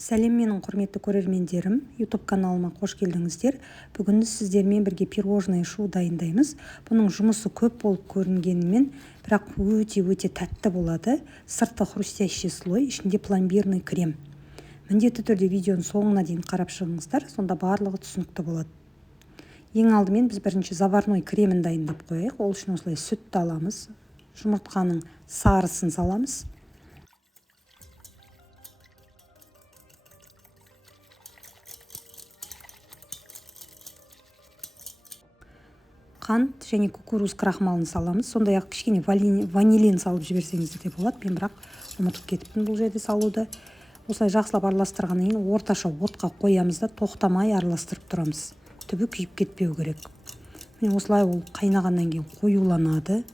Сәлем менің құрметті көрермендерім, YouTube каналыма қош келдіңіздер. Бүгін сіздермен бірге пирожное шу дайындаймыз. Бұның жұмысы көп болып көрінгенімен, бірақ өте тәтті болады. Сырты хрустящий слой, ішінде пломбирный крем. Міндетті түрде видеоның соңына дейін қарап шығыңыздар, сонда барлығы түсінікті болады. Ең алдымен біз бірінші заварной кремін дайындап қояйық. Ол үшін осылай сүтті аламыз. Жұмыртқаның сарысын саламыз. Қант және кукуруз крахмалын саламыз. Сондай-ақ кішкене ванилин салып жіберсеңіздер де болады. Мен бірақ ұмытып кетіппін бұл жерде салуды. Осылай жақсылап араластырғаннан кейін орташа отқа қоямыз да тоқтамай араластырып тұрамыз. Түбі күйіп кетпеу керек. Мен осылай ол қайнағаннан кейін қоюланады.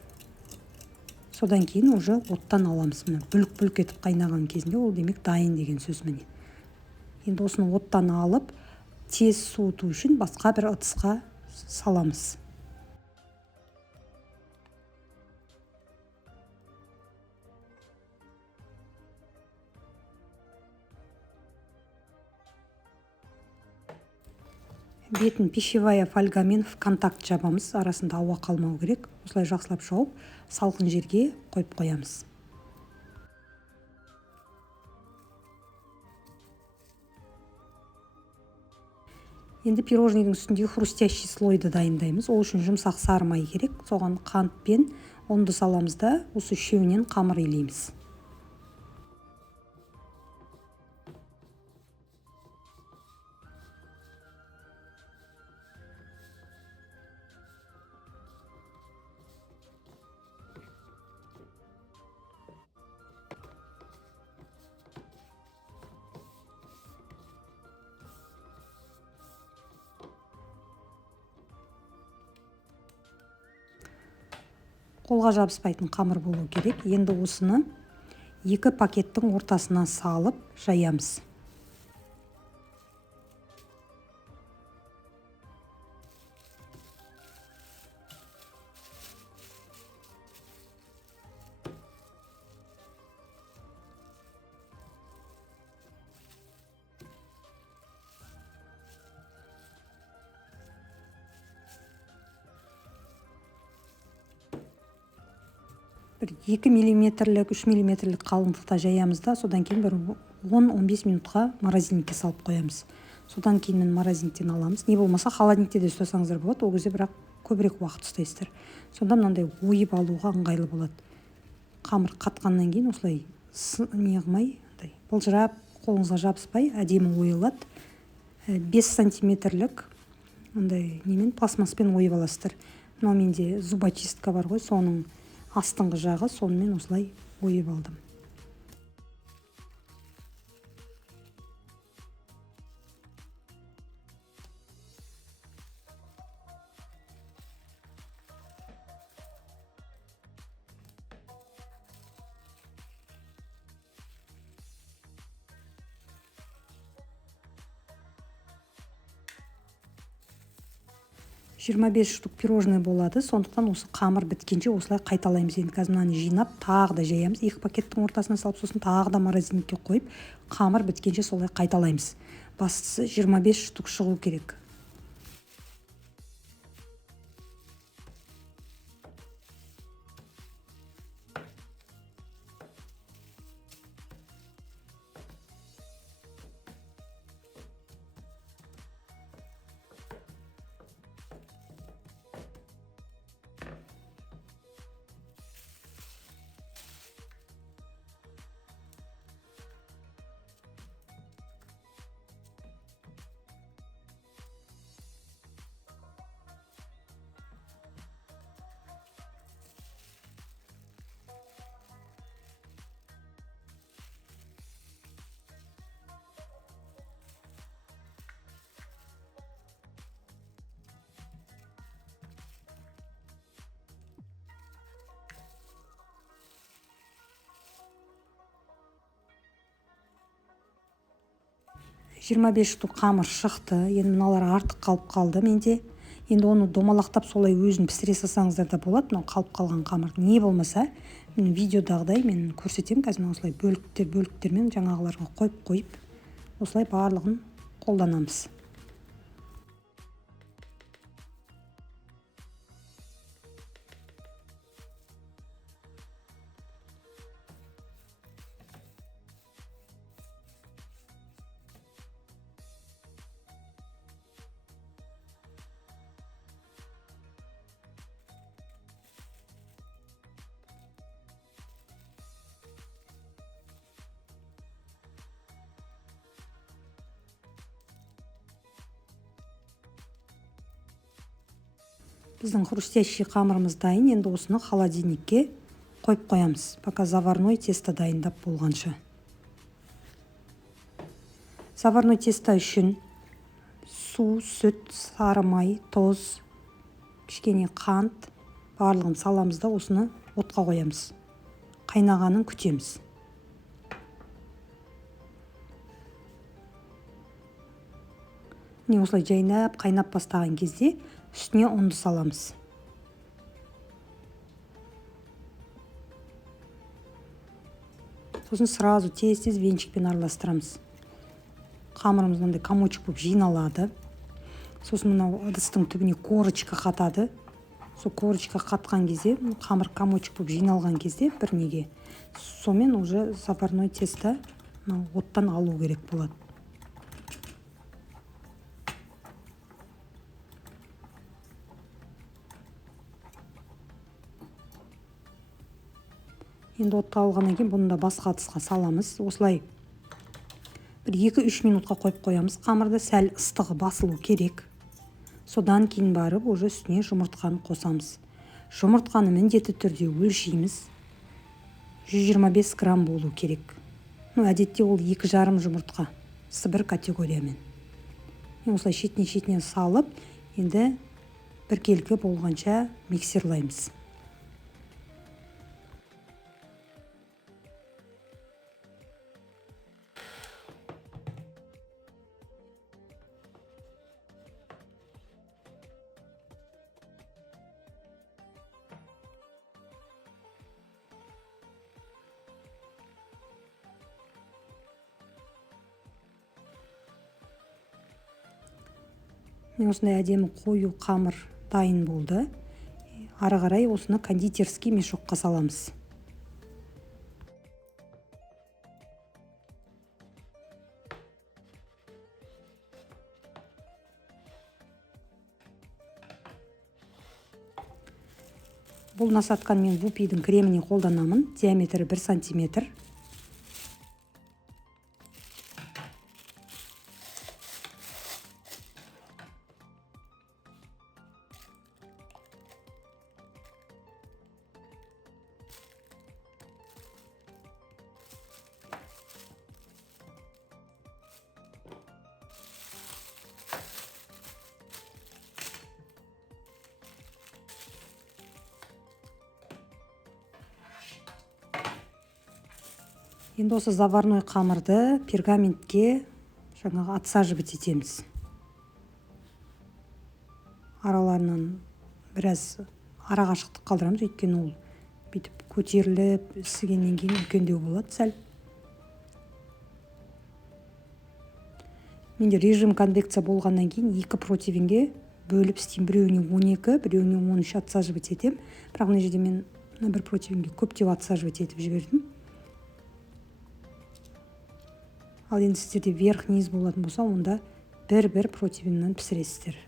Содан кейін уже оттан аламыз. Міне бүлк етіп қайнаған кезінде ол демек дайын деген сөз міне. Енді осыны оттан алып, тез суыту үшін басқа бір ыдысқа саламыз. Бетін пищевая фольгамен в контакт жабамыз, арасында ауа қалмау керек. Осылай жақсылап жауып, салқын жерге қойып қоямыз. Енді пирожныйдың үстінде хрустящий слойды дайындаймыз. Ол үшін жұмсақ сары май керек. Соған қант пен ұнды саламыз да, осы үшеуінен қамыр илейміз. Қолға жабыспайтын қамыр болу керек. Енді осыны екі пакеттің ортасына салып жаямыз. Бір 2 миллиметрлік, 3 миллиметрлік қалыңдықта жаямыз да, содан кейін бір 10-15 минутқа морозильникке салып қоямыз. Содан кейін мен морозильниктен аламыз. Не болмаса холодильникте де ұстасаңыздар болады, ол кезде бірақ көбірек уақыт ұстайсыздар. Сонда мынандай ойып алуға ыңғайлы болады. Қамыр қатқаннан кейін осылай не қылмай, былжырап, қолыңызға жабыспай, әдемі ойылады. 5 сантиметрлік немен пластмаспен ойып аласыздар. Мынау менде зубочистка бар ғой, соның астыңғы жағы, сонымен осылай ойып алдым. «25 штук пирожный болады, сондықтан осы қамыр біткенше осылай қайталаймыз. Енді қазір мынаны жинап, тағы да жаямыз. Екі пакеттің ортасына салып, сосын тағы да морозильникке қойып, қамыр біткенше солай қайталаймыз. Бастысы 25 штук шығу керек. «25 штук қамыр шықты. Енді мыналар артық қалып қалды менде. Енді оны домалақтап солай өзін пісіре салсаңыздар да болады. Мынау қалып қалған қамыр. Не болмаса, видеодағыдай мен көрсетемін. Қазір осылай бөліктермен жаңағыларға қойып осылай барлығын қолданамыз. Біздің хрустящий қамырымыз дайын. Енді осыны холодильникке қойып қоямыз, пока заварной тесто дайындап болғанша. Заварной тесто үшін су, сүт, сары май, тоз, кішкене қант барлығын саламыз да осыны отқа қоямыз. Қайнағанын күтеміз. Осылай жайнап, қайнап бастаған кезде үстіне ұнды саламыз. Сосын сразу тез-тез венчикпен араластырамыз. Қамырымыз мынандай комочек болып жиналады. Сосын мынау ыдыстың түбіне корочка қатады. Сол корочка қатқан кезде, қамыр комочек болып жиналған кезде бір неге, сонымен уже заварной тесто оттан алу керек болады. Енді отқа алғаннан кейін бұны да басқа ыдысқа саламыз. Осылай бір 2-3 минутқа қойып қоямыз. Қамырды сәл ыстығы басылу керек. Содан кейін барып уже үстіне жұмыртқаны қосамыз. Жұмыртқаны міндетті түрде өлшейміз. 125 грамм болу керек. Әдетте ол 2,5 жұмыртқа, сібір категориямен. Осылай шетіне салып, енді біркелкі болғанша миксерлаймыз. Осындай әдемі қою қамыр дайын болды. Ары қарай осыны кондитерский мешокқа саламыз. Бұл насаткан мен вупидің креміне қолданамын. Диаметрі 1 сантиметр. Енді осы заварной қамырды пергаментке жаңағы отсаживать етеміз. Араларынан біраз арақашықтық қалдырамыз, өйткені ол бүйтіп көтеріліп, ісігеннен кейін үлкендеу болады сәл. Менде режим конвекция болғаннан кейін 2 противенге бөліп істеймін. Біреуіне 12, біреуіне 13 отсаживать етем. Бірақ мына жерде мен бір противенге көптеп отсаживать етіп жібердім. Ал енді сіздерде верх-низ болатын болса, онда бір противеннен пісіресіздер.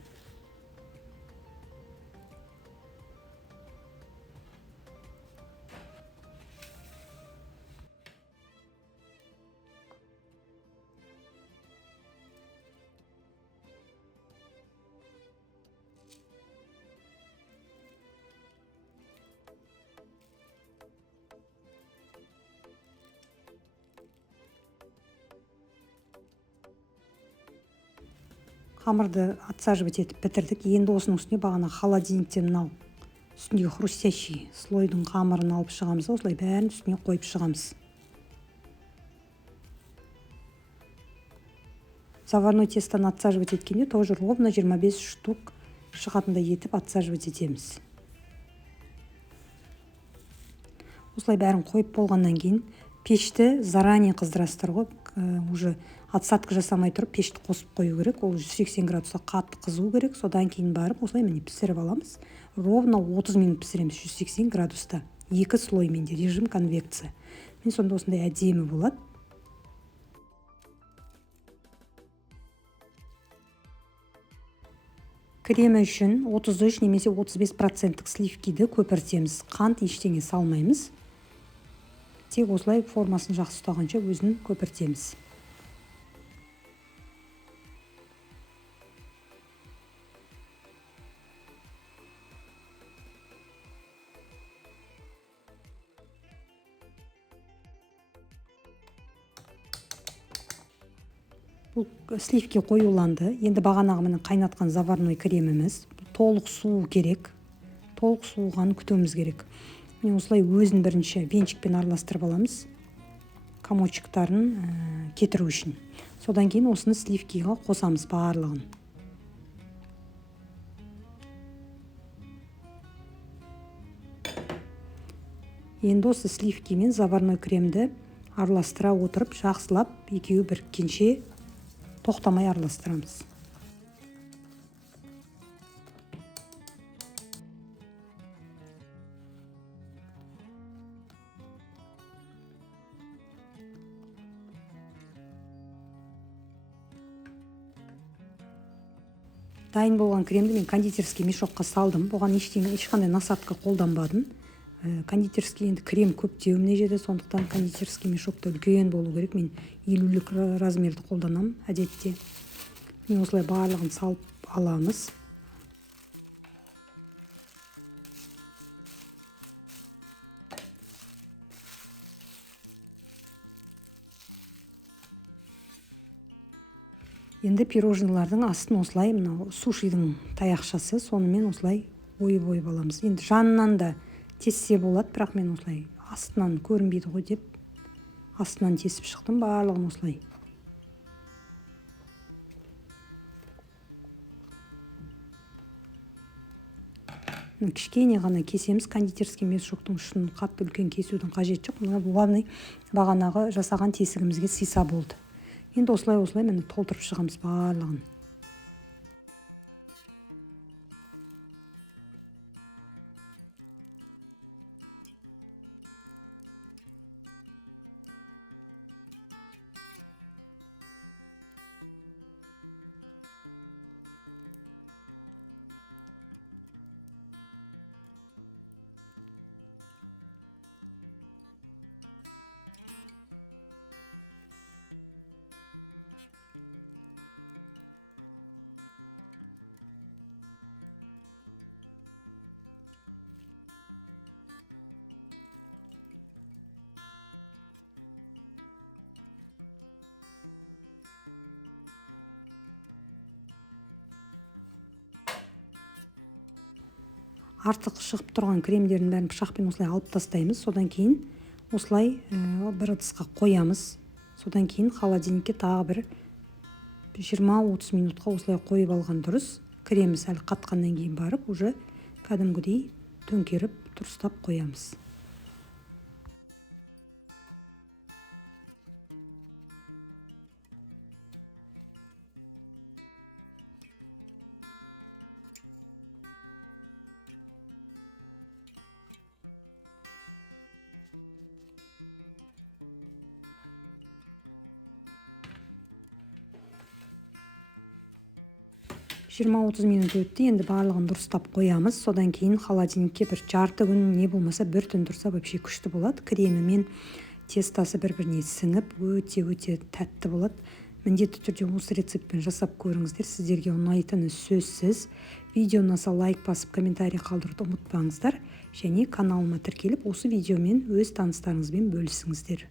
Қамырды отсаживать етіп бітірдік. Енді осының үстіне бағана холодильниктен мынау үстіндегі хрустящий слойдың қамырын алып шығамыз. Осылай бәрін үстіне қойып шығамыз. Заварной тестаны отсаживать еткенде тоже ровно 25 штук шығатындай етіп отсаживать етеміз. Осылай бәрін қойып болғаннан кейін пешті заранее қыздырасыздар ғой. уже отсадка жасамай тұрып пешті қосып қою керек. Ол 180 градуста қатты қызу керек. Содан кейін барып осылай міне пісіріп аламыз. Ровно 30 минут пісіреміз 180 градуста. 2 слоймен де, режим конвекция. Мен сонда осындай әдемі болады. Кремі үшін 33 немесе 35% сливкиді көпіртеміз. Қант ештеңе салмаймыз. Тек осылай формасын жақсы ұстағанша өзін көпіртеміз. Бұл сливки қоюланды. Енді бағанағы міне қайнатқан заварной креміміз. Толық суу керек. Толық суыған күтуіміз керек. Мен осылай өзін бірінші венчикпен араластырып аламыз. Комочектарын кетіру үшін. Содан кейін осыны сливкиға қосамыз барлығын. Енді осы сливки мен заварной кремді араластыра отырып, жақсылап екеуі біріккенше тоқтамай араластырамыз. Дайын болған кремді мен кондитерский мешокқа салдым. Бұған ешқандай насадка қолданбадым. Кондитерский енді крем көптеу мына жерде, сондықтан кондитерский мешокта үлкен болу керек. Мен 50-лік размерді қолданам әдетте. Мен осылай барлығын салып аламыз. Енді пирожныйлардың астын осылай мынау сушидің таяқшасы, сонымен осылай ойып аламыз. Енді жанынан да тессе болады, бірақ мен осылай астынан көрінбейді ғой деп астынан тесіп шықтым барлығын осылай. Кішкене ғана кесеміз, кондитерский мешоктың ұшын қатты үлкен кесудің қажеті жоқ. Мына главный бағанағы жасаған тесігімізге сыйса болды. Енді осылай мені толтырып шығамыз барлығын. Артық шығып тұрған кремдердің бәрін пышақпен осылай алып тастаймыз. Содан кейін осылай бір ыдысқа қоямыз. Содан кейін холодильникке тағы бір 20-30 минутқа осылай қойып алған дұрыс. Креміміз әлі қатқаннан кейін барып, уже кәдімгідей төңкеріп дұрыстап қоямыз. Жиырма 30 минут өтті, енді барлығын дұрыстап қоямыз. Содан кейін холодильникке бір жарты күн, не болмаса бір түн тұрса вообще күшті болады. Кремі мен тестасы бір-біріне сіңіп, өте тәтті болады. Міндетті түрде осы рецептпен жасап көріңіздер. Сіздерге ұнайтыны сөзсіз. Видео ұнаса лайк басып, комментарий қалдыруды ұмытпаңыздар. Және каналыма тіркеліп, осы видеомен өз таныстарыңызбен бөлісіңіздер.